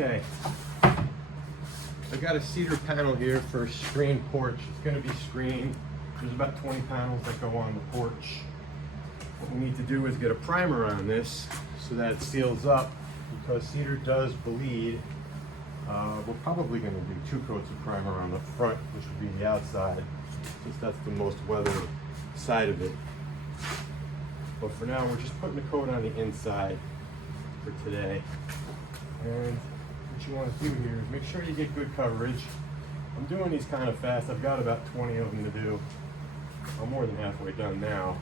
Okay, I got a cedar panel here for a screen porch. It's going to be screened. There's about 20 panels that go on the porch. What we need to do is get a primer on this so that it seals up, because cedar does bleed. We're probably going to do 2 coats of primer on the front, which would be the outside, since that's the most weathered side of it. But for now, we're just putting a coat on the inside for today. And what you want to do here is make sure you get good coverage. I'm doing these kind of fast. I've got about 20 of them to do. I'm more than halfway done now.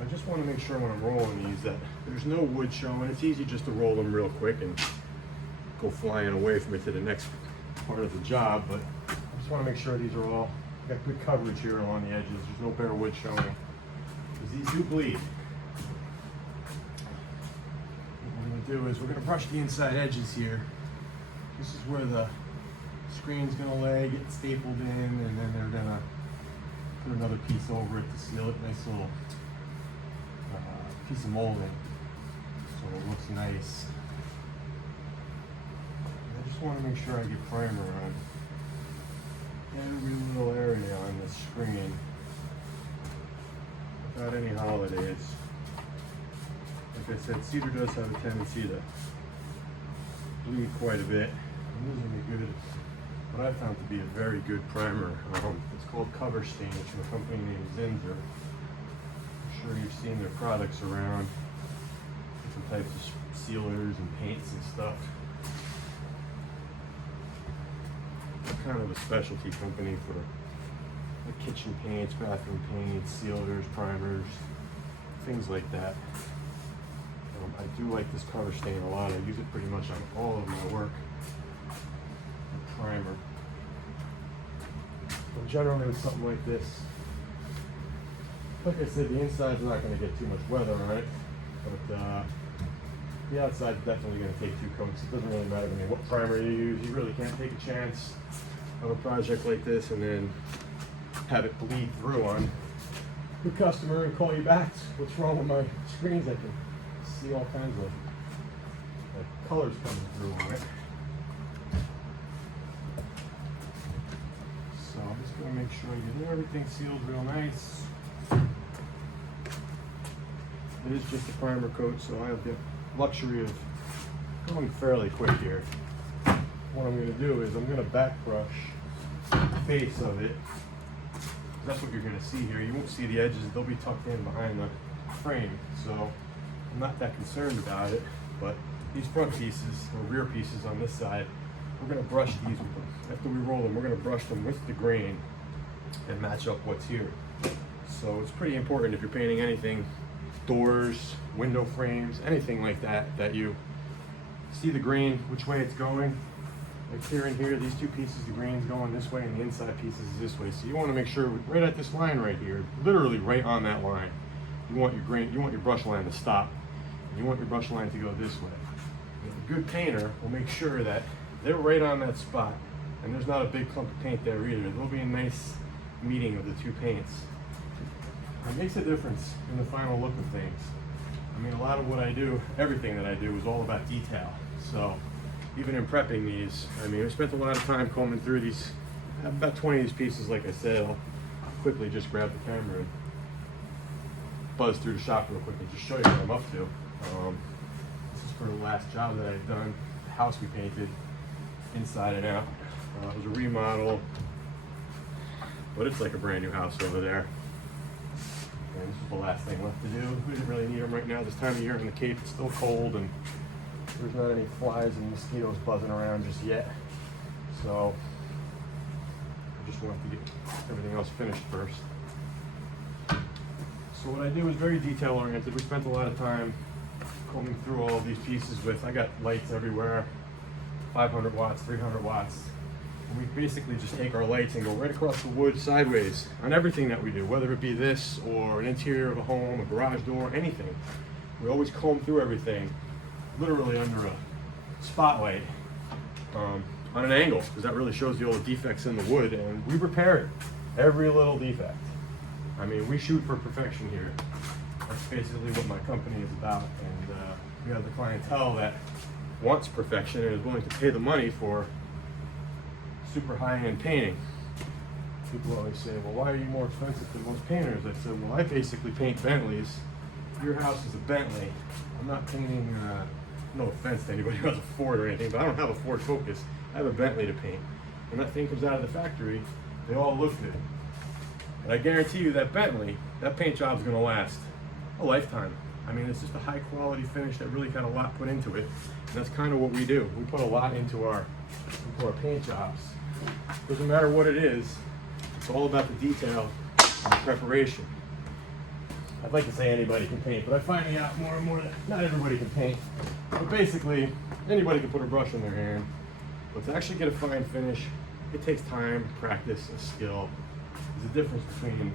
I just want to make sure when I'm rolling these that there's no wood showing. It's easy just to roll them real quick and go flying away from it to the next part of the job, but I just want to make sure these are all got good coverage here along the edges. There's no bare wood showing, because these do bleed. What we're going to do is we're going to brush the inside edges here. This is where the screen's going to lay, get stapled in, and then they're going to put another piece over it to seal it. Nice little piece of molding, so it looks nice. I just want to make sure I get primer on every little area on the screen without any holidays. Like I said, cedar does have a tendency to bleed quite a bit. I'm using a good, what I found to be a very good primer. It's called Cover Stain. It's from a company named Ceder. I'm sure you've seen their products around, different types of sealers and paints and stuff. They're kind of a specialty company for like kitchen paints, bathroom paints, sealers, primers, things like that. I do like this Cover Stain a lot. I use it pretty much on all of my work. The primer. But generally with something like this, like I said, the inside's not going to get too much weather on it, but the outside's definitely going to take 2 coats. It doesn't really matter to me what primer you use. You really can't take a chance of a project like this and then have it bleed through on the customer and call you back. What's wrong with my screens? I can see all kinds of colors coming through on it. So I'm just going to make sure I get everything sealed real nice. It is just a primer coat, so I have the luxury of going fairly quick here. What I'm going to do is I'm going to back brush the face of it. That's what you're going to see here. You won't see the edges. They'll be tucked in behind the frame, so I'm not that concerned about it. But these front pieces, or rear pieces on this side, we're going to brush these with them. After we roll them, we're going to brush them with the grain and match up what's here. So it's pretty important if you're painting anything, doors, window frames, anything like that, that you see the grain, which way it's going. Like here and here, these 2 pieces, the grain's going this way and the inside pieces is this way. So you want to make sure right at this line right here, literally right on that line, you want your grain, you want your brush line to stop. And you want your brush line to go this way. And a good painter will make sure that they're right on that spot and there's not a big clump of paint there either. There'll be a nice meeting of the 2 paints. It makes a difference in the final look of things. I mean, a lot of what I do, everything that I do is all about detail. So even in prepping these, I mean, I spent a lot of time combing through these. I have about 20 of these pieces, like I said. I'll quickly just grab the camera and buzz through the shop real quick and just show you what I'm up to. This is for the last job that I've done, the house we painted inside and out. It was a remodel, but it's like a brand new house over there. And this is the last thing left to do. We didn't really need them right now. This time of year in the Cape, it's still cold and there's not any flies and mosquitoes buzzing around just yet. So I just wanted to get everything else finished first. So what I do is very detail oriented. We spent a lot of time combing through all of these pieces with, I got lights everywhere, 500 watts, 300 watts. And we basically just take our lights and go right across the wood sideways on everything that we do, whether it be this or an interior of a home, a garage door, anything. We always comb through everything, literally under a spotlight on an angle, because that really shows you all the defects in the wood, and we repair it, every little defect. I mean, we shoot for perfection here. That's basically what my company is about, and we have the clientele that wants perfection and is willing to pay the money for super high-end painting. People always say, well, why are you more expensive than most painters? I said, well, I basically paint Bentleys. Your house is a Bentley. I'm not painting, no offense to anybody who has a Ford or anything, but I don't have a Ford Focus. I have a Bentley to paint. When that thing comes out of the factory, they all look good. And I guarantee you that Bentley, that paint job's gonna last a lifetime. I mean, it's just a high quality finish that really got a lot put into it. And that's kind of what we do. We put a lot into our paint jobs. Doesn't matter what it is, it's all about the detail and the preparation. I'd like to say anybody can paint, but I'm finding out more and more that not everybody can paint. But basically, anybody can put a brush in their hand. But to actually get a fine finish, it takes time, practice, and skill. There's a difference between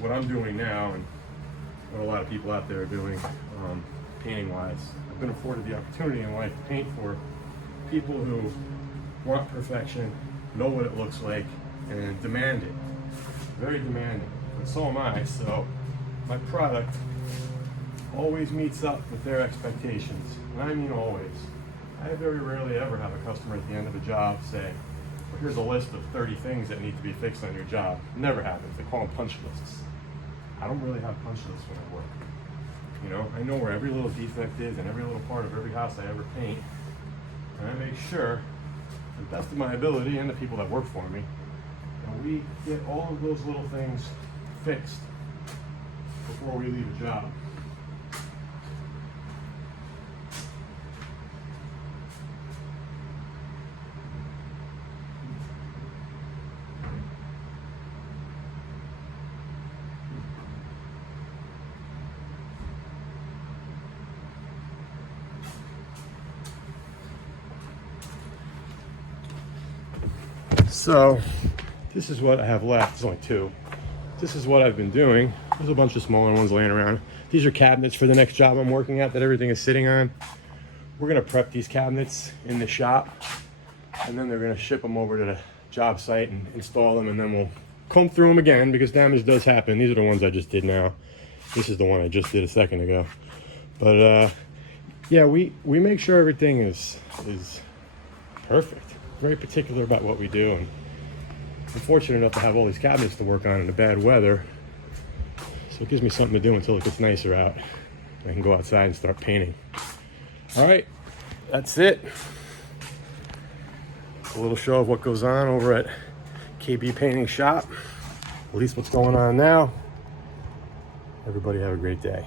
what I'm doing now and what a lot of people out there are doing, painting-wise. I've been afforded the opportunity in life to paint for people who want perfection, know what it looks like, and demand it. Very demanding. But so am I, so my product always meets up with their expectations. And I mean always. I very rarely ever have a customer at the end of a job say, well, here's a list of 30 things that need to be fixed on your job. Never happens. They call them punch lists. I don't really have punch lists when I work. You know, I know where every little defect is and every little part of every house I ever paint. And I make sure, to the best of my ability and the people that work for me, that we get all of those little things fixed before we leave a job. So this is what I have left. There's only two. This is what I've been doing. There's a bunch of smaller ones laying around. These are cabinets for the next job I'm working at that everything is sitting on. We're gonna prep these cabinets in the shop, and then they're gonna ship them over to the job site and install them, and then we'll comb through them again because damage does happen. These are the ones I just did now. This is the one I just did a second ago. But yeah, we make sure everything is perfect. Very particular about what we do, and I'm fortunate enough to have all these cabinets to work on in the bad weather, so it gives me something to do until it gets nicer out. I can go outside and start painting. All right, that's it. A little show of what goes on over at KB Painting Shop. At least what's going on now. Everybody have a great day.